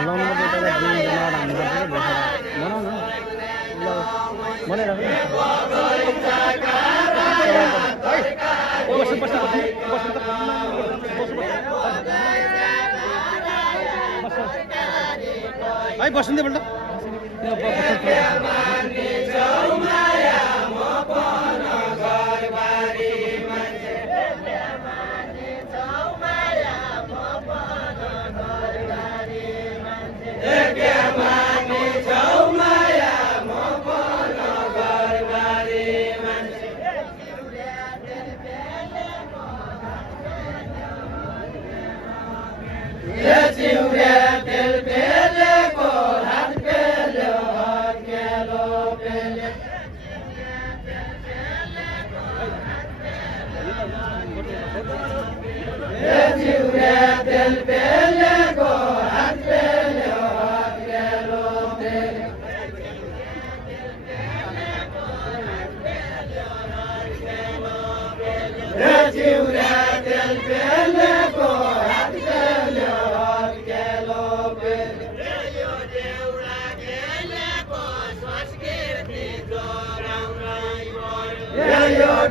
हल्लाउनु मात्रै तर जुन जनावर हान्नुपर्छ कि बसेर बनाउन ल बनाइराख्नु बस्नु बस्नु बस्नु है बस्नु दे बेटा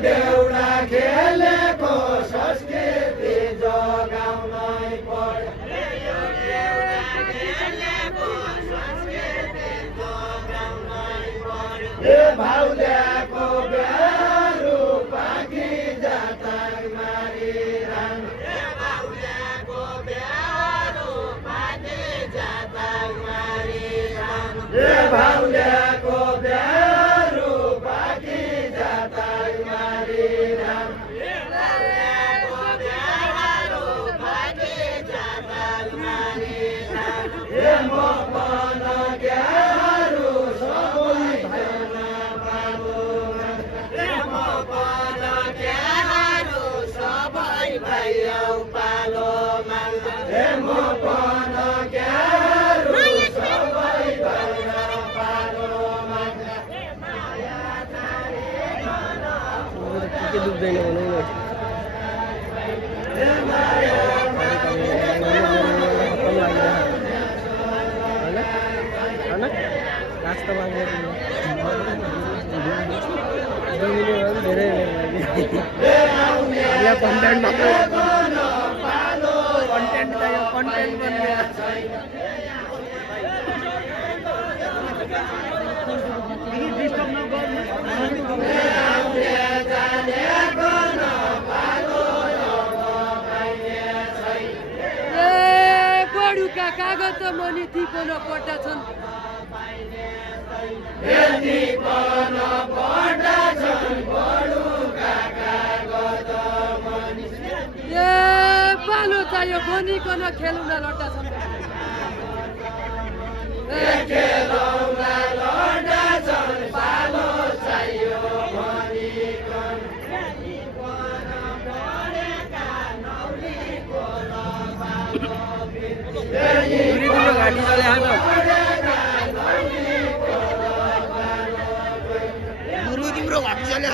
देउडा खेलेको संस्कृति जोगाउनै पर्यो भाउल्याको ब्यारो पाखी जाता मारी भाउल्याको ब्यारो पाखी जाता दुख्दैन रास्ता माग्ने धेरै कन्टेन्ट मात्रै कन्टेन्ट चाहियो कन्टेन्ट बन्ने बडुका कागज त मनि टिपन पर्दा छन् पालो चाहियो बनिकन खेलौना लड्दा छन् घाटी चले गुरु तिम्रो घाटी चले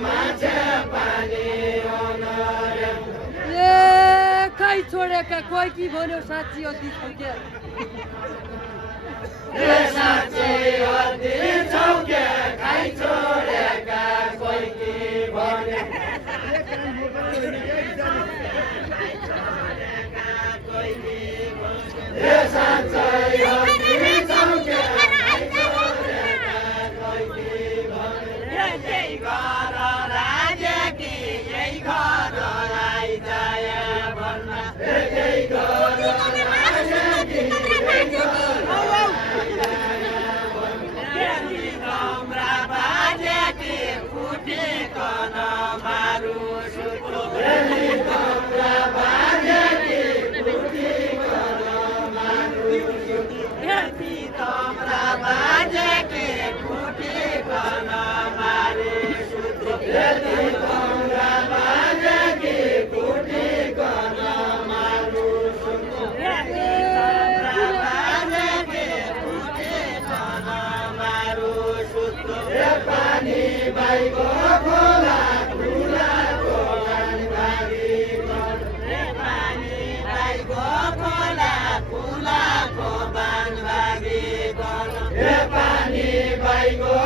माछा पानी हो दुराइलो खाइ छोडेका कोही कि भन्यो साँच्ची अति छौक्या भाइको खोला खुलाको बानबारीको पानी भाइको खोला खुलाको बानबारीको पानी भाइको